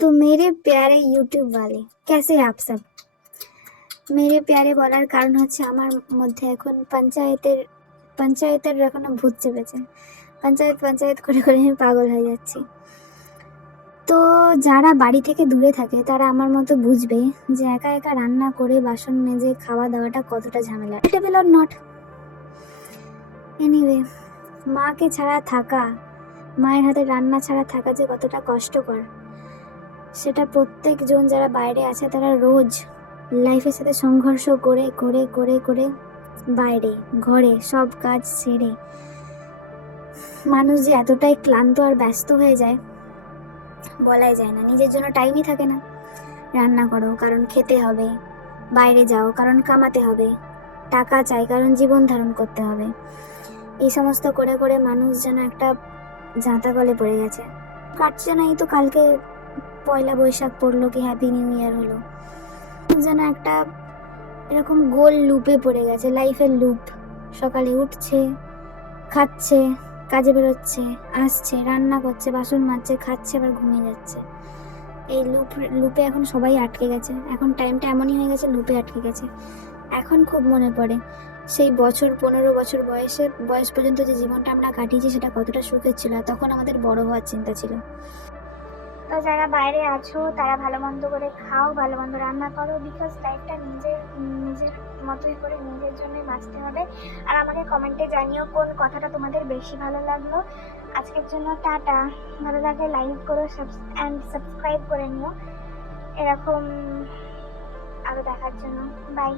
तो मेरे प्यारे यूट्यूब वाले कैसे हैं आप सब। मेरे প্যারে বলার কারণ হচ্ছে আমার মধ্যে এখন পঞ্চায়েতের এখনো ভূত চেপেছে। পঞ্চায়েত করে করে আমি পাগল হয়ে যাচ্ছি। তো যারা বাড়ি থেকে দূরে থাকে তারা আমার মতো বুঝবে যে একা একা রান্না করে বাসন মেজে খাওয়া দাওয়াটা কতটা ঝামেলা। টেবিল অর নট, এনিওয়ে, মাকে ছাড়া থাকা, মায়ের হাতে রান্না ছাড়া থাকা যে কতটা কষ্টকর সেটা প্রত্যেকজন যারা বাইরে আছে তারা রোজ লাইফের সাথে সংঘর্ষ করে করে করে করে বাইরে ঘরে সব কাজ ছেড়ে মানুষ যে এতটাই ক্লান্ত আর ব্যস্ত হয়ে যায় বলাই যায় না। নিজের জন্য টাইমই থাকে না। রান্না করো কারণ খেতে হবে, বাইরে যাও কারণ কামাতে হবে, টাকা চাই কারণ জীবন ধারণ করতে হবে। এই সমস্ত করে করে মানুষ যেন একটা জাঁতা কলে পড়ে গেছে। কাটছে না, এই তো কালকে পয়লা বৈশাখ পড়লো কি হ্যাপি নিউ ইয়ার হলো, যেন একটা এরকম গোল লুপে পড়ে গেছে, লাইফের লুপ। সকালে উঠছে, খাচ্ছে, কাজে বেরোচ্ছে, আসছে, রান্না করছে, বাসন মাজছে, খাচ্ছে, আবার ঘুমিয়ে যাচ্ছে। এই লুপে এখন সবাই আটকে গেছে। এখন টাইমটা এমনই হয়ে গেছে, লুপে আটকে গেছে। এখন খুব মনে পড়ে সেই 15 বছর বয়স পর্যন্ত যে জীবনটা আমরা কাটিয়েছি সেটা কতটা সুখের ছিল। তখন আমাদের বড় হওয়ার চিন্তা ছিল। তো যারা বাইরে আছো তারা ভালো মন্দ করে খাও, ভালো মন্দ রান্না করো, বিকজ লাইফটা নিজের মতোই করে নিজের জন্যই বাঁচতে হবে। আর আমাকে কমেন্টে জানিও কোন কথাটা তোমাদের বেশি ভালো লাগলো। আজকের জন্য টাটা। ভালো লাগলে লাইক করো অ্যান্ড সাবস্ক্রাইব করে নিও এরকম আরও দেখার জন্য। বাই।